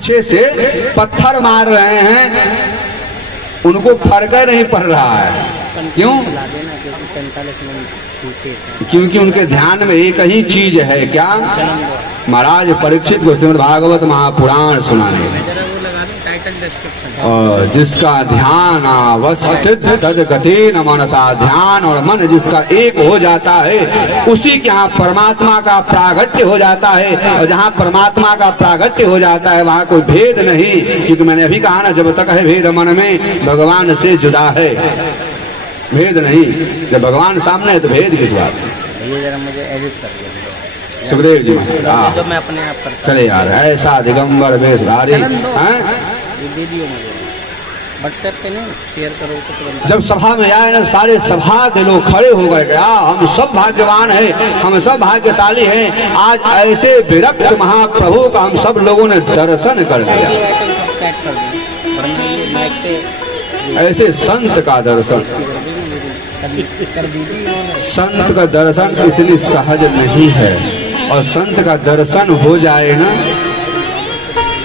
पीछे से पत्थर मार रहे हैं, उनको फर्क नहीं पड़ रहा है। क्यों? क्योंकि उनके ध्यान में एक ही चीज है, क्या? महाराज परीक्षित को श्रीमद् भागवत महापुराण सुनाने, और जिसका ध्यान अवस्थित तद गति न मनसा, ध्यान और मन जिसका एक हो जाता है उसी के यहाँ परमात्मा का प्रागट्य हो जाता है। और जहाँ परमात्मा का प्रागट्य हो जाता है वहाँ कोई भेद नहीं, क्योंकि मैंने अभी कहा ना, जब तक है भेद मन में भगवान से जुदा है, भेद नहीं। जब भगवान सामने है तो भेद किस बात? ये जरा मुझे एडिट कर दिया सुखदेव जी। तो मैं अपने आप करता चले यार, ऐसा दिगंबर वेशधारी वीडियो मुझे व्हाट्सएप पे नहीं शेयर करो तो तुरंत। जब सभा में आए ना, सारे सभा के लोग खड़े हो गए, क्या हम सब भाग्यवान हैं, हम सब भाग्यशाली हैं, आज ऐसे विरक्त महाप्रभु का हम सब लोगों ने दर्शन कर लिया। ऐसे संत का दर्शन, संत का दर्शन इतनी सहज नहीं है। और संत का दर्शन हो जाए ना,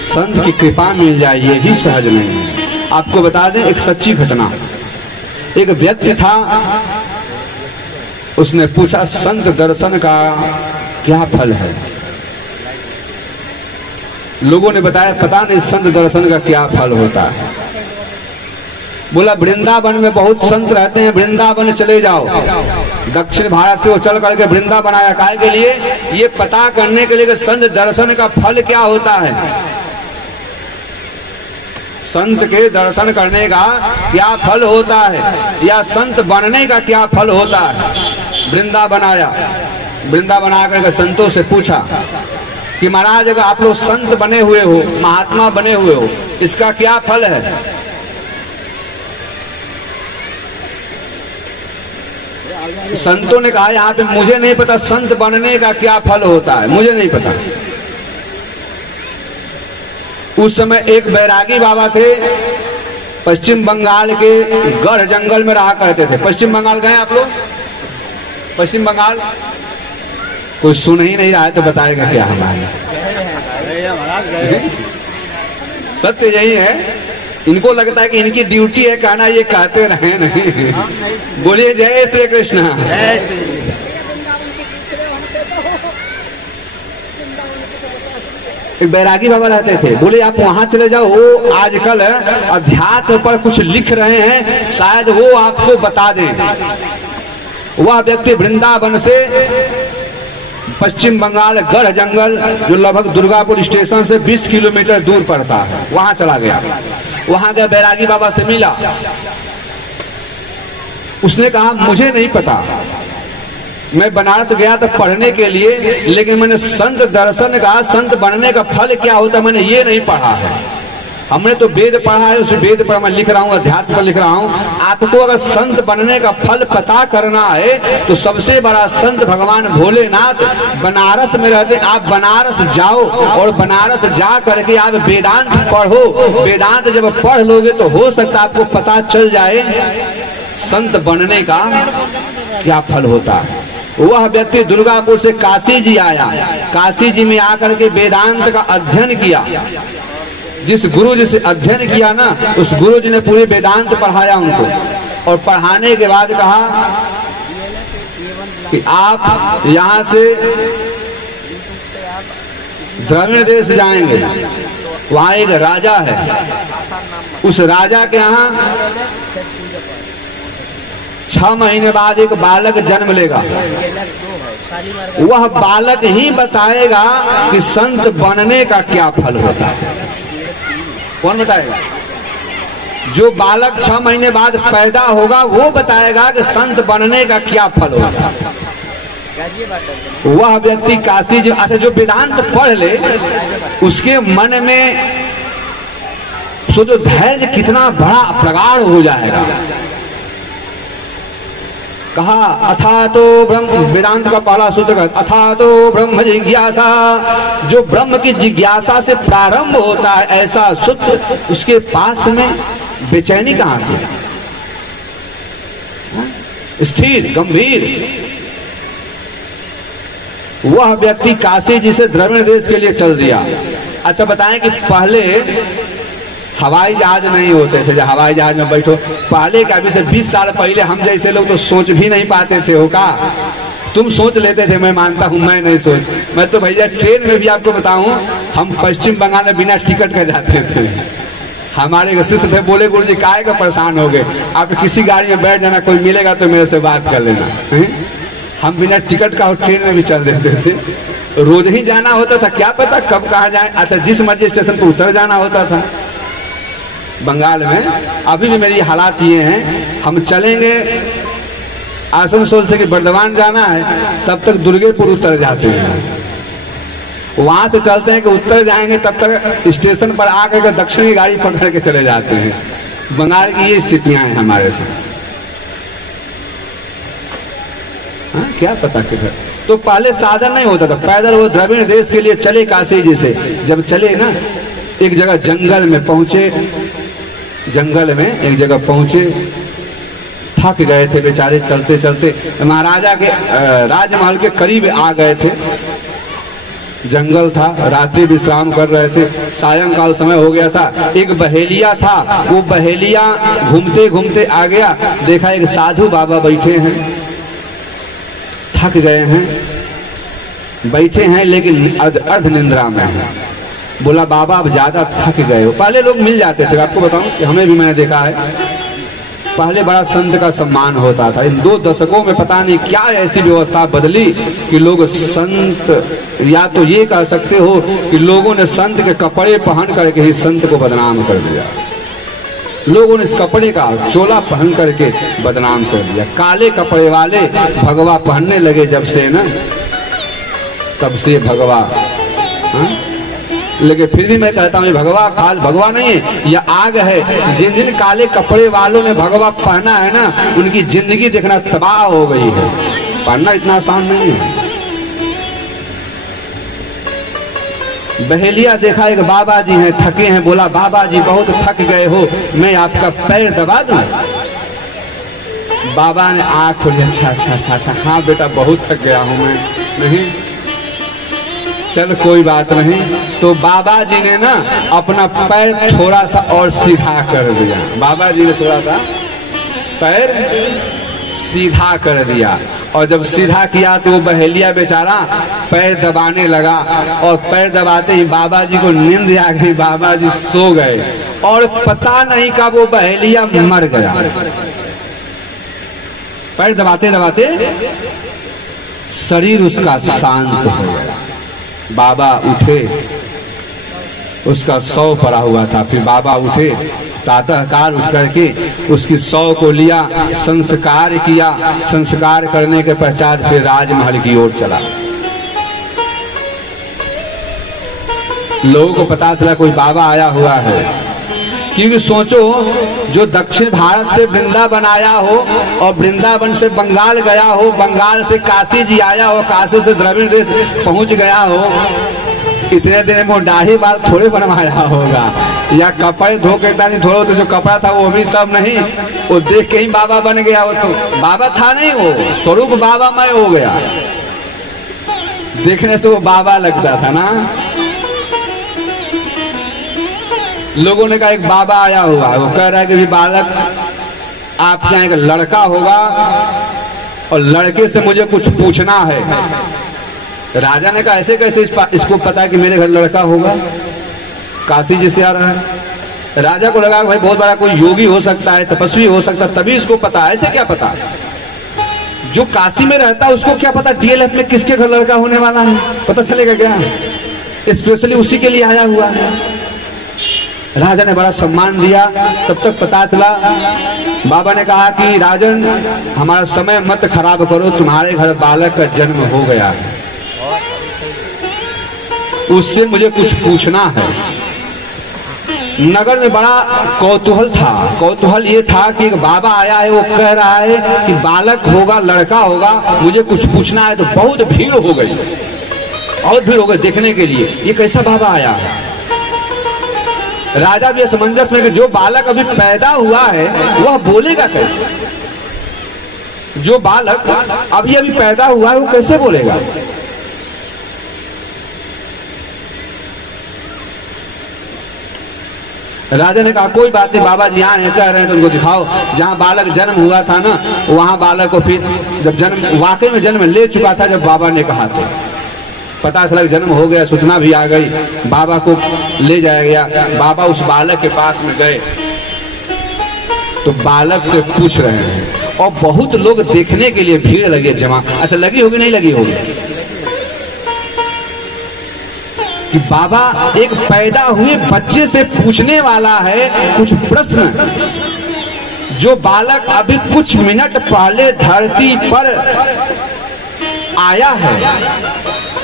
संत की कृपा मिल जाए, ये ही सहज नहीं है। आपको बता दें एक सच्ची घटना। एक व्यक्ति था, उसने पूछा संत दर्शन का क्या फल है। लोगों ने बताया पता नहीं संत दर्शन का क्या फल होता है। बोला वृंदावन में बहुत संत रहते हैं, वृंदावन चले जाओ। दक्षिण भारत से वो चल करके वृंदावन आया, काहे के लिए? ये पता करने के लिए कि संत दर्शन का फल क्या होता है, संत के दर्शन करने का क्या फल होता है, या संत बनने का क्या फल होता है। वृंदावन आया, वृंदावन आकर के संतों से पूछा कि महाराज अगर आप लोग संत बने हुए हो, महात्मा बने हुए हो, इसका क्या फल है? संतों ने कहा यहाँ पे मुझे नहीं पता संत बनने का क्या फल होता है, मुझे नहीं पता। उस समय एक बैरागी बाबा थे, पश्चिम बंगाल के गढ़ जंगल में रहा करते थे। पश्चिम बंगाल गए आप लोग? पश्चिम बंगाल कोई सुन ही नहीं रहा है तो बताएगा क्या हमारे? सत्य यही है। इनको लगता है कि इनकी ड्यूटी है कहना, ये कहते रहे नहीं। बोलिए जय श्री कृष्ण। एक बैरागी बाबा रहते थे, बोले आप वहां चले जाओ, वो आजकल अध्यात्म पर कुछ लिख रहे हैं, शायद वो आपको बता दें। वह व्यक्ति वृंदावन से पश्चिम बंगाल गढ़ जंगल, जो लगभग दुर्गापुर स्टेशन से 20 किलोमीटर दूर पड़ता है, वहां चला गया। वहां गया, बैरागी बाबा से मिला। उसने कहा मुझे नहीं पता, मैं बनारस गया था पढ़ने के लिए, लेकिन मैंने संत दर्शन का, संत बनने का फल क्या होता है मैंने ये नहीं पढ़ा है। हमने तो वेद पढ़ा है, उस वेद पर मैं लिख रहा हूँ, अध्यात्म पर लिख रहा हूँ। आपको अगर संत बनने का फल पता करना है तो सबसे बड़ा संत भगवान भोलेनाथ बनारस में रहते। आप बनारस जाओ और बनारस जा करके आप वेदांत पढ़ो। वेदांत जब पढ़ लोगे तो हो सकता आपको पता चल जाए संत बनने का क्या फल होता है। वह व्यक्ति दुर्गापुर से काशी जी आया, काशी जी में आकर के वेदांत का अध्ययन किया। जिस गुरु जी से अध्ययन किया ना, उस गुरु जी ने पूरे वेदांत पढ़ाया उनको, और पढ़ाने के बाद कहा कि आप यहाँ से द्रविड़ देश जाएंगे, वहाँ एक राजा है, उस राजा के यहाँ 6 महीने बाद एक बालक जन्म लेगा। वह बालक ही बताएगा कि संत बनने का क्या फल होता है। कौन बताएगा? जो बालक 6 महीने बाद पैदा होगा वो बताएगा कि संत बनने का क्या फल होगा। वह व्यक्ति काशी जो, अच्छा जो वेदांत पढ़ ले उसके मन में सोचो धैर्य कितना बड़ा प्रगाढ़ हो जाएगा। कहा अथा तो ब्रह्म, वेदांत का पहला सूत्र अथा तो ब्रह्म जिज्ञासा, जो ब्रह्म की जिज्ञासा से प्रारंभ होता है ऐसा सूत्र, उसके पास में बेचैनी कहां से? स्थिर गंभीर। वह व्यक्ति काशी जी से द्रविड़ देश के लिए चल दिया। अच्छा बताएं कि पहले हवाई जहाज नहीं होते थे, जब हवाई जहाज में बैठो पहले क्या, अभी से 20 साल पहले हम जैसे लोग तो सोच भी नहीं पाते थे। हो का तुम सोच लेते थे, मैं मानता हूं, मैं नहीं सोच। मैं तो भैया ट्रेन में भी आपको बताऊं, हम पश्चिम बंगाल में बिना टिकट के जाते थे। हमारे शिष्य थे, बोले गुरु जी काहे का परेशान हो गए, आप किसी गाड़ी में बैठ जाना, कोई मिलेगा तो मेरे से बात कर लेना। हम बिना टिकट का और ट्रेन में भी चल देते थे। रोज ही जाना होता था, क्या पता कब कहाँ जाए। अच्छा, जिस मर्जी स्टेशन पर उतर जाना होता था बंगाल में। अभी भी मेरी हालात ये हैं, हम चलेंगे आसनसोल से कि बर्दवान जाना है, तब तक दुर्गेपुर उतर जाते हैं। वहां से चलते हैं कि उत्तर जाएंगे, तब तक स्टेशन पर आकर के दक्षिण की गाड़ी पकड़ के चले जाते हैं। बंगाल की ये स्थितियां हैं हमारे साथ। क्या पता किधर। तो पहले साधन नहीं होता था, पैदल वो द्रविड़ देश के लिए चले काशी जी से। जब चले ना, एक जगह जंगल में पहुंचे, जंगल में एक जगह पहुंचे, थक गए थे बेचारे चलते चलते। महाराजा के राजमहल के करीब आ गए थे। जंगल था, रात्रि विश्राम कर रहे थे, सायंकाल समय हो गया था। एक बहेलिया था, वो बहेलिया घूमते घूमते आ गया, देखा एक साधु बाबा बैठे हैं, थक गए हैं, बैठे हैं लेकिन अर्ध निंद्रा में है। बोला बाबा अब ज्यादा थक गए हो। पहले लोग मिल जाते थे, आपको बताऊं कि हमें भी मैंने देखा है, पहले बड़ा संत का सम्मान होता था। इन 2 दशकों में पता नहीं क्या ऐसी व्यवस्था बदली कि लोग संत, या तो ये कह सकते हो कि लोगों ने संत के कपड़े पहन करके ही संत को बदनाम कर दिया। लोगों ने इस कपड़े का चोला पहन करके बदनाम कर दिया। काले कपड़े वाले भगवा पहनने लगे जब से ना, तब से भगवा। लेकिन फिर भी मैं कहता हूँ भगवा खाल भगवा नहीं है, यह आग है। जिन जिन काले कपड़े वालों ने भगवा पहना है ना, उनकी जिंदगी देखना तबाह हो गई है। पहनना इतना आसान नहीं है। बहेलिया देखा एक बाबा जी हैं, थके हैं, बोला बाबा जी बहुत थक गए हो, मैं आपका पैर दबा दूं। बाबा ने आंख खोली, अच्छा अच्छा अच्छा अच्छा, हाँ बेटा बहुत थक गया हूं मैं। नहीं, चल कोई बात नहीं। तो बाबा जी ने ना अपना पैर थोड़ा सा और सीधा कर दिया। बाबा जी ने थोड़ा सा पैर सीधा कर दिया, और जब सीधा किया तो वो बहेलिया बेचारा पैर दबाने लगा, और पैर दबाते ही बाबा जी को नींद आ गई। बाबा जी सो गए और पता नहीं कब वो बहेलिया मर गया। पैर दबाते दबाते शरीर उसका शांत हो गया। बाबा उठे, उसका शव पड़ा हुआ था। फिर बाबा उठे, प्रातःकाल उठ करके उसकी शव को लिया, संस्कार किया। संस्कार करने के पश्चात फिर राजमहल की ओर चला। लोगों को पता चला कोई बाबा आया हुआ है, क्योंकि सोचो जो दक्षिण भारत से वृंदावन आया हो और वृंदावन से बंगाल गया हो, बंगाल से काशी जी आया हो, काशी से द्रविड़ देश पहुंच गया हो, इतने दिन में वो दाढ़ी बाल थोड़े बनवाया होगा, या कपड़े धो के नहीं धो, तो जो कपड़ा था वो भी सब नहीं, वो देख के ही बाबा बन गया। वो तो बाबा था नहीं, वो स्वरूप बाबा मय हो गया। देखने से वो बाबा लगता था ना। लोगों ने कहा एक बाबा आया हुआ है, वो कह रहा है कि बालक आपके यहाँ एक लड़का होगा और लड़के से मुझे कुछ पूछना है। राजा ने कहा ऐसे कैसे इसको पता है कि मेरे घर लड़का होगा, काशी जी से आ रहा है। राजा को लगा भाई बहुत बड़ा कोई योगी हो सकता है, तपस्वी हो सकता है, तभी इसको पता है। ऐसे क्या पता, जो काशी में रहता है उसको क्या पता डीएलएफ में किसके घर लड़का होने वाला है, पता चलेगा क्या? स्पेशली उसी के लिए आया हुआ है। राजा ने बड़ा सम्मान दिया। तब तक पता चला, बाबा ने कहा कि राजन हमारा समय मत खराब करो, तुम्हारे घर बालक का जन्म हो गया है, उससे मुझे कुछ पूछना है। नगर में बड़ा कौतूहल था। कौतूहल ये था कि एक बाबा आया है, वो कह रहा है कि बालक होगा, लड़का होगा, मुझे कुछ पूछना है। तो बहुत भीड़ हो गई, और भीड़ हो गई देखने के लिए ये कैसा बाबा आया है। राजा भी असमंजस में कि जो बालक अभी पैदा हुआ है वह बोलेगा कैसे? जो बालक अभी पैदा हुआ है वो कैसे बोलेगा? राजा ने कहा कोई बात नहीं बाबा जी यहाँ है, कह रहे हैं तो उनको दिखाओ। जहाँ बालक जन्म हुआ था ना, वहाँ बालक को फिर जब जन्म वाकई में जन्म ले चुका था, जब बाबा ने कहा था, पता चला जन्म हो गया, सूचना भी आ गई, बाबा को ले जाया गया। बाबा उस बालक के पास में गए तो बालक से पूछ रहे हैं, और बहुत लोग देखने के लिए भीड़ लगी जमा। अच्छा लगी होगी नहीं लगी होगी कि बाबा एक पैदा हुए बच्चे से पूछने वाला है कुछ प्रश्न, जो बालक अभी कुछ मिनट पहले धरती पर आया है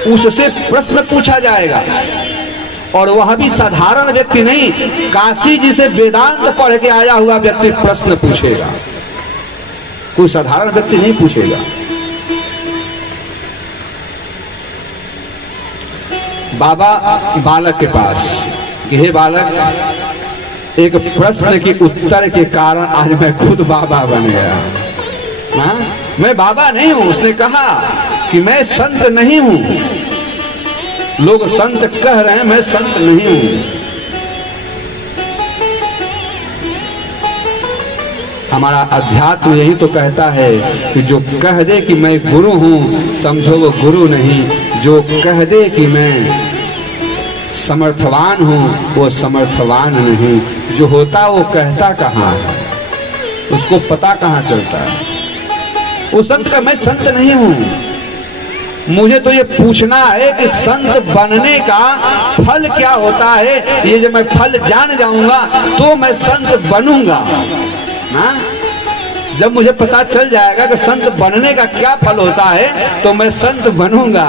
उससे प्रश्न पूछा जाएगा। और वह भी साधारण व्यक्ति नहीं, काशी जी से वेदांत पढ़ के आया हुआ व्यक्ति प्रश्न पूछेगा, कोई साधारण व्यक्ति नहीं पूछेगा। बाबा बालक के पास, हे बालक एक प्रश्न के उत्तर के कारण आज मैं खुद बाबा बन गया। हाँ? मैं बाबा नहीं हूं। उसने कहा कि मैं संत नहीं हूं, लोग संत कह रहे हैं, मैं संत नहीं हूं। हमारा अध्यात्म यही तो कहता है कि जो कह दे कि मैं गुरु हूं, समझो वो गुरु नहीं। जो कह दे कि मैं समर्थवान हूं, वो समर्थवान नहीं। जो होता वो कहता कहाँ है, उसको पता कहाँ चलता है। वो संत का मैं संत नहीं हूं। मुझे तो ये पूछना है कि संत बनने का फल क्या होता है। ये जब मैं फल जान जाऊंगा तो मैं संत बनूंगा। हाँ? जब मुझे पता चल जाएगा कि संत बनने का क्या फल होता है तो मैं संत बनूंगा।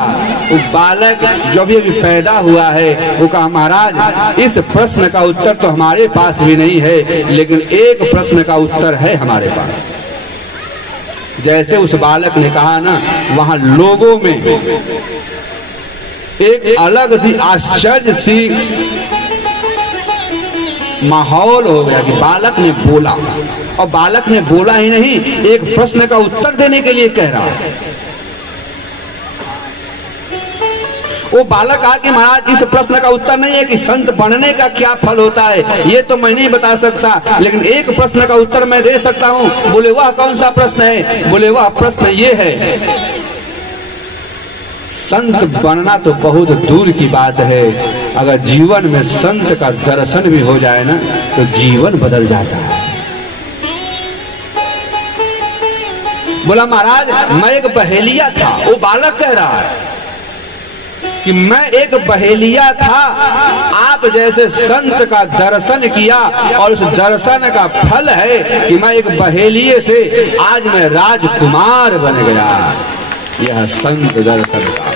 वो बालक जो भी अभी पैदा हुआ है वो कहा महाराज इस प्रश्न का उत्तर तो हमारे पास भी नहीं है, लेकिन एक प्रश्न का उत्तर है हमारे पास। जैसे उस बालक ने कहा ना, वहां लोगों में एक अलग सी आश्चर्य सी माहौल हो गया कि बालक ने बोला, और बालक ने बोला ही नहीं, एक प्रश्न का उत्तर देने के लिए कह रहा है। वो बालक आके महाराज इस प्रश्न का उत्तर नहीं है कि संत बनने का क्या फल होता है, ये तो मैं नहीं बता सकता, लेकिन एक प्रश्न का उत्तर मैं दे सकता हूँ। बोले वह कौन सा प्रश्न है? बोले वह प्रश्न ये है, संत बनना तो बहुत दूर की बात है, अगर जीवन में संत का दर्शन भी हो जाए ना तो जीवन बदल जाता है। बोला महाराज मैं एक बहेलिया था। वो बालक कह रहा है कि मैं एक बहेलिया था, आप जैसे संत का दर्शन किया और उस दर्शन का फल है कि मैं एक बहेलिये से आज मैं राजकुमार बन गया। यह संत दर्शन का।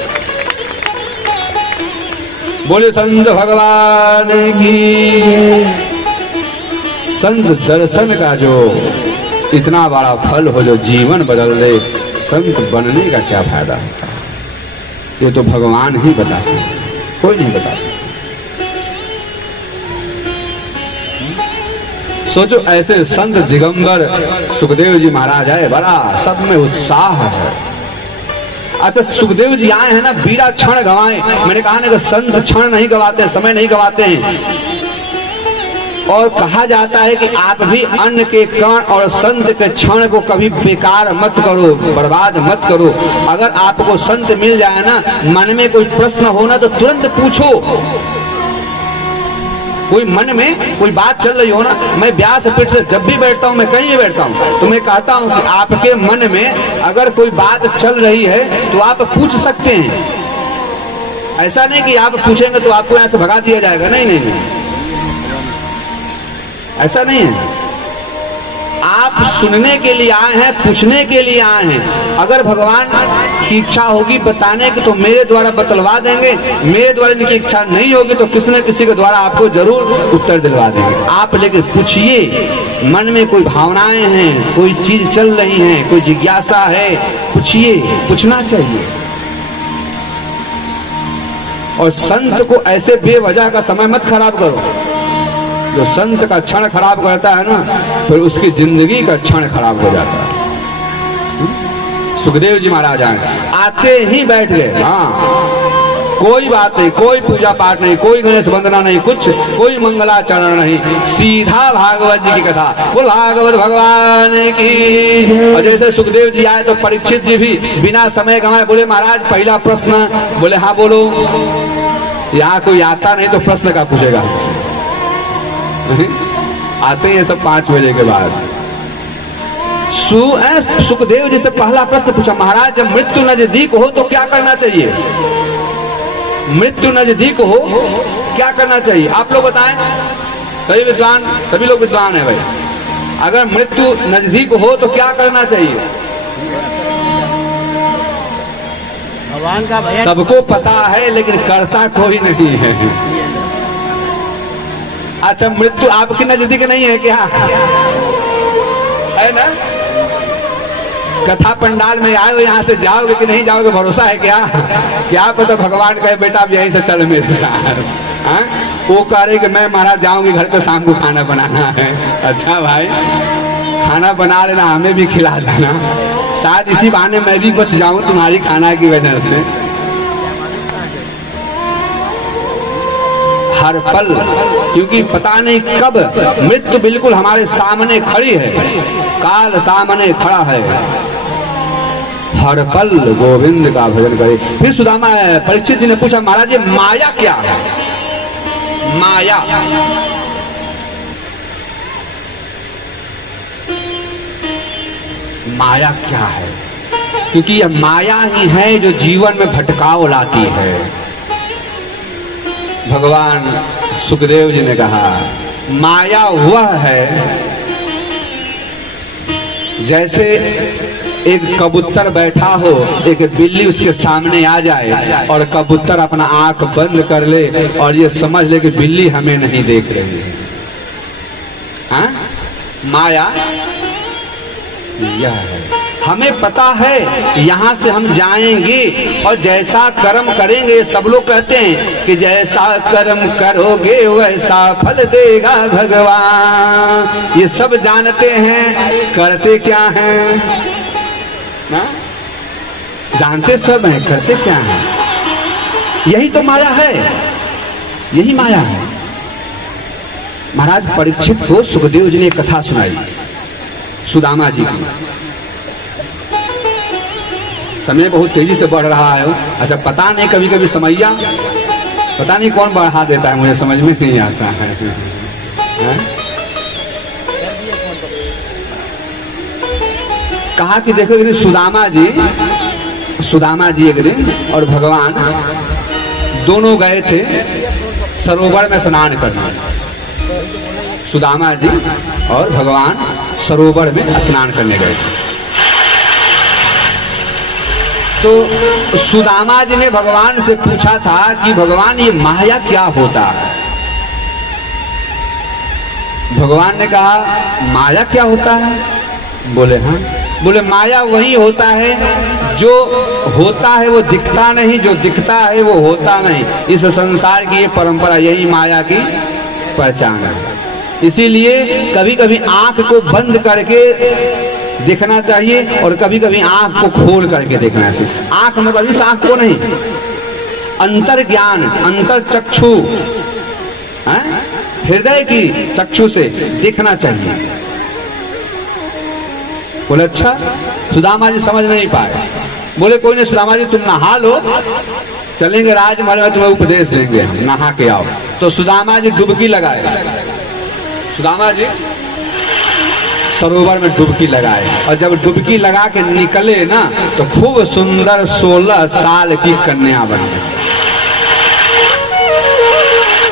बोले संत भगवान की। संत दर्शन का जो इतना बड़ा फल हो, जो जीवन बदल दे, संत बनने का क्या फायदा होता है? ये तो भगवान ही बताते हैं, कोई नहीं बता सकता। सोचो ऐसे संत दिगंबर सुखदेव जी महाराज आए, बड़ा सब में उत्साह है। अच्छा सुखदेव जी आए हैं ना, बीड़ा क्षण गवाए। मैंने कहा ना कि संत क्षण नहीं गवाते, समय नहीं गवाते हैं। और कहा जाता है कि आप भी अन्न के कण और संत के क्षण को कभी बेकार मत करो, बर्बाद मत करो। अगर आपको संत मिल जाए ना, मन में कोई प्रश्न हो ना तो तुरंत पूछो। कोई मन में कोई बात चल रही हो ना, मैं व्यासपीठ से जब भी बैठता हूँ, मैं कहीं भी बैठता हूँ, तो मैं कहता हूँ कि आपके मन में अगर कोई बात चल रही है तो आप पूछ सकते हैं। ऐसा नहीं कि आप पूछेंगे तो आपको यहाँ से भगा दिया जाएगा, नहीं नहीं नहीं, ऐसा नहीं है। आप सुनने के लिए आए हैं, पूछने के लिए आए हैं। अगर भगवान की इच्छा होगी बताने की तो मेरे द्वारा बतलवा देंगे, मेरे द्वारा इनकी इच्छा नहीं होगी तो किसी न किसी के द्वारा आपको जरूर उत्तर दिलवा देंगे। आप लेकिन पूछिए, मन में कोई भावनाएं हैं, कोई चीज चल रही है, कोई जिज्ञासा है, पूछिए, पूछना चाहिए। और संत को ऐसे बेवजह का समय मत खराब करो। जो संत का क्षण खराब करता है ना, फिर उसकी जिंदगी का क्षण खराब हो जाता है। सुखदेव जी महाराज आए, आते ही बैठ गए। हाँ कोई बात नहीं, कोई पूजा पाठ नहीं, कोई गणेश वंदना नहीं, कुछ कोई मंगलाचरण नहीं, सीधा भागवत जी की कथा। बोल भागवत भगवान की। और जैसे सुखदेव जी आए तो परीक्षित जी भी बिना समय गंवाए बोले महाराज पहला प्रश्न। बोले हाँ बोलो। यहाँ कोई आता नहीं तो प्रश्न का पूछेगा? आते हैं सब 5 बजे के बाद। सुखदेव जी से पहला प्रश्न पूछा, महाराज जब मृत्यु नजदीक हो तो क्या करना चाहिए? मृत्यु नजदीक हो क्या करना चाहिए? आप लोग बताएं। सभी लोग विद्वान है भाई। अगर मृत्यु नजदीक हो तो क्या करना चाहिए? भगवान का भजन। सबको पता है लेकिन करता कोई नहीं है। अच्छा, मृत्यु आपके नजदीक नहीं है क्या? है ना? कथा पंडाल में आए हो, यहाँ से जाओगे कि नहीं जाओगे भरोसा है क्या? क्या पता भगवान कहे बेटा अब यहीं से चल मेरे साथ। वो कह रहे कि मैं महाराज जाऊंगी घर पे, शाम को खाना बनाना है। अच्छा भाई, खाना बना लेना, हमें भी खिला देना, शायद इसी बहाने मैं भी बच जाऊं तुम्हारी खाना की वजह से। हर पल, क्योंकि पता नहीं कब मृत्यु बिल्कुल हमारे सामने खड़ी है, काल सामने खड़ा है। हर पल गोविंद का भजन करे। फिर सुदामा परीक्षित जी ने पूछा, महाराज ये माया क्या है? माया माया क्या है? क्योंकि यह माया ही है जो जीवन में भटकाव लाती है। भगवान सुखदेव जी ने कहा, माया वह है जैसे एक कबूतर बैठा हो, एक बिल्ली उसके सामने आ जाए और कबूतर अपना आंख बंद कर ले और ये समझ ले कि बिल्ली हमें नहीं देख रही है। हाँ? माया यह है। हमें पता है यहाँ से हम जाएंगे और जैसा कर्म करेंगे, सब लोग कहते हैं कि जैसा कर्म करोगे वैसा फल देगा भगवान। ये सब जानते हैं, करते क्या हैं? ना? जानते सब हैं, करते क्या हैं? यही तो माया है, यही माया है। महाराज परीक्षित को सुखदेव जी ने कथा सुनाई सुदामा जी की। समय बहुत तेजी से बढ़ रहा है। अच्छा, पता नहीं कभी कभी समैया पता नहीं कौन बढ़ा देता है, मुझे समझ में नहीं आता है। कहा कि देखो सुदामा जी एक दिन और भगवान दोनों गए थे सरोवर में स्नान करने। सुदामा जी और भगवान सरोवर में स्नान करने गए थे। तो सुदामा जी ने भगवान से पूछा था कि भगवान ये माया क्या होता है? भगवान ने कहा, माया क्या होता है? बोले हाँ। बोले माया वही होता है जो होता है वो दिखता नहीं, जो दिखता है वो होता नहीं। इस संसार की ये परंपरा, यही माया की पहचान है। इसीलिए कभी कभी आंख को बंद करके देखना चाहिए और कभी कभी आंख को खोल करके देखना चाहिए। आंख मतलब इस आंख को नहीं, अंतर ज्ञान, अंतर चक्षु, हृदय की चक्षु से देखना चाहिए। बोले अच्छा। सुदामा जी समझ नहीं पाए। बोले कोई नहीं सुदामा जी, तुम नहा लो, चलेंगे राजमहल में, तुम्हें उपदेश देंगे, नहा के आओ। तो सुदामा जी डुबकी लगाए। सुदामा जी सरोवर में डुबकी लगाए और जब डुबकी लगा के निकले ना तो खूब सुंदर 16 साल की कन्या बनी।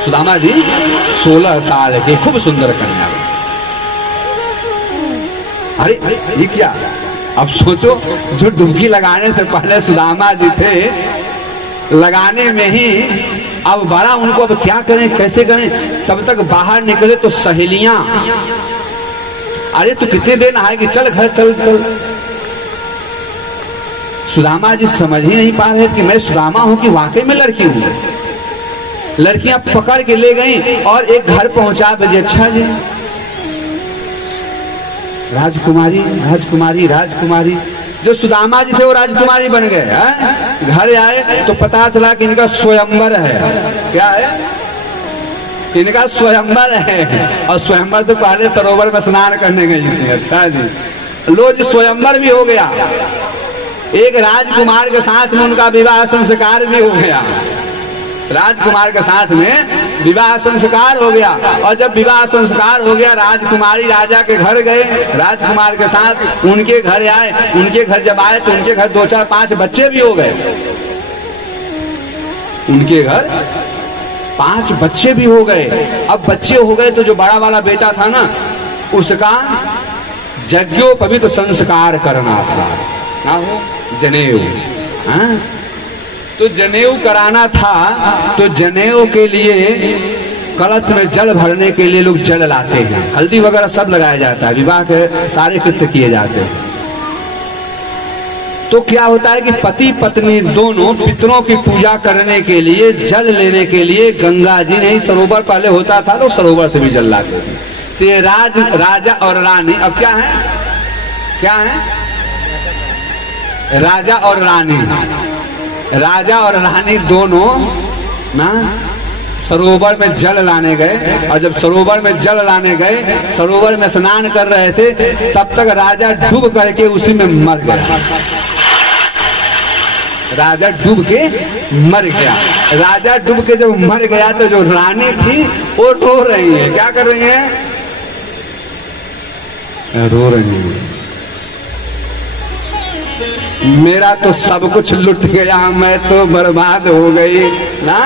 सुदामा जी 16 साल की खूब सुंदर कन्या बनी। अरे ये क्या? अब सोचो, जो डुबकी लगाने से पहले सुदामा जी थे, लगाने में ही अब बड़ा उनको अब क्या करें, कैसे करें। तब तक बाहर निकले तो सहेलियां, अरे तू कितने देर नहाएगी, चल घर चल चल। सुदामा जी समझ ही नहीं पा रहे कि मैं सुदामा हूं कि वाकई में लड़की हूं। लड़कियां पकड़ के ले गई और एक घर पहुंचा भेजे। अच्छा जी, राजकुमारी राजकुमारी राजकुमारी, जो सुदामा जी थे वो राजकुमारी बन गए हैं। घर आए तो पता चला कि इनका स्वयंवर है। क्या है? इनका स्वयंवर है। और स्वयंवर से पहले सरोवर में स्नान करने गई थी। अच्छा जी, लो जी स्वयंवर भी हो गया। एक राजकुमार के साथ में उनका विवाह संस्कार भी हो गया। राजकुमार के साथ में विवाह संस्कार हो गया। और जब विवाह संस्कार हो गया, राजकुमारी राजा के घर गए, राजकुमार के साथ उनके घर आए। उनके घर जब आए तो उनके घर 2, 4, 5 बच्चे भी हो गए। उनके घर 5 बच्चे भी हो गए। अब बच्चे हो गए तो जो बड़ा वाला बेटा था ना, उसका यज्ञोपवीत संस्कार करना था। ना हो जनेऊ, हाँ? तो जनेऊ कराना था। तो जनेऊ के लिए कलश में जल भरने के लिए लोग जल लाते हैं, हल्दी वगैरह सब लगाया जाता है, विवाह के सारे कृत्य किए जाते हैं। तो क्या होता है कि पति पत्नी दोनों पितरों की पूजा करने के लिए जल लेने के लिए गंगा जी नहीं, सरोवर पहले होता था तो सरोवर से भी जल लाते थे। तो ये राजा और रानी अब क्या है? क्या है? राजा और रानी, राजा और रानी दोनों ना सरोवर में जल लाने गए। और जब सरोवर में जल लाने गए, सरोवर में स्नान कर रहे थे, तब तक राजा डूब करके उसी में मर गया। राजा डूब के मर गया। राजा डूब के जब मर गया तो जो रानी थी वो रो रही है। क्या कर रही है? रो रही है। मेरा तो सब कुछ लुट गया, मैं तो बर्बाद हो गई ना।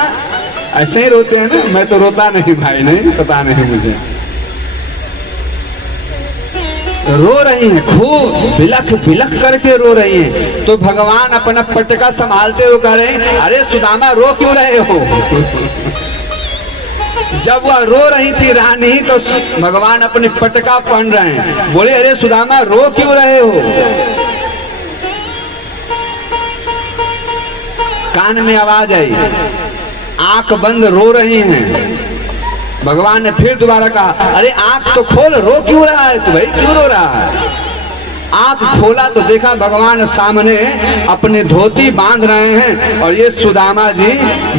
ऐसे ही रोते हैं ना। मैं तो रोता नहीं भाई, नहीं पता नहीं मुझे। रो रही हैं, खूब बिलख बिलख करके रो रही हैं। तो भगवान अपना पटका संभालते हुए कह रहे हैं, अरे सुदामा रो क्यों रहे हो? जब वह रो रही थी रानी तो भगवान अपनी पटका पहन रहे हैं। बोले, अरे सुदामा रो क्यों रहे हो? कान में आवाज आई, आंख बंद रो रही हैं। भगवान ने फिर दोबारा कहा, अरे आंख तो खोल, रो क्यों रहा है तू भाई, क्यों रो रहा है? आंख खोला तो देखा भगवान सामने अपने धोती बांध रहे हैं। और ये सुदामा जी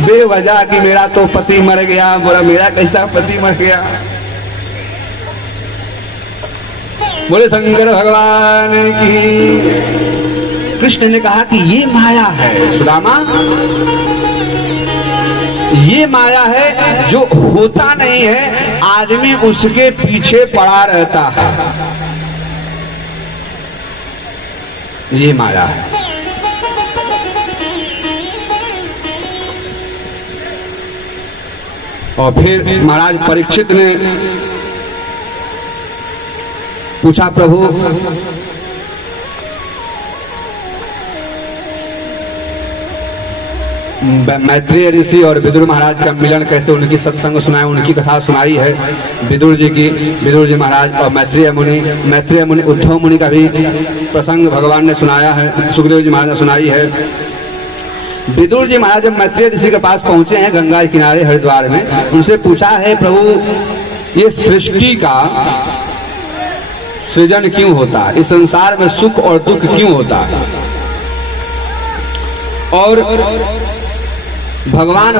बेवजह कि मेरा तो पति मर गया। बोला, मेरा कैसा पति मर गया? बोले शंकर भगवान की। कृष्ण ने कहा कि ये माया है सुदामा, ये माया है जो होता नहीं है, आदमी उसके पीछे पड़ा रहता है। ये माया है। और फिर महाराज परीक्षित ने पूछा, प्रभु मैत्रेय ऋषि और विदुर महाराज का मिलन कैसे, उनकी सत्संग सुनाए, उनकी कथा सुनाई है विदुर जी की। विदुर जी महाराज और मैत्रेय मुनि उद्धव मुनि का भी प्रसंग भगवान ने सुनाया है, सुखदेव जी महाराज ने सुनाई है। विदुर जी महाराज जब मैत्रेय ऋषि के पास पहुंचे हैं गंगा के किनारे हरिद्वार में, उनसे पूछा है, प्रभु ये सृष्टि का सृजन क्यों होता है? इस संसार में सुख और दुख क्यों होता है? और भगवान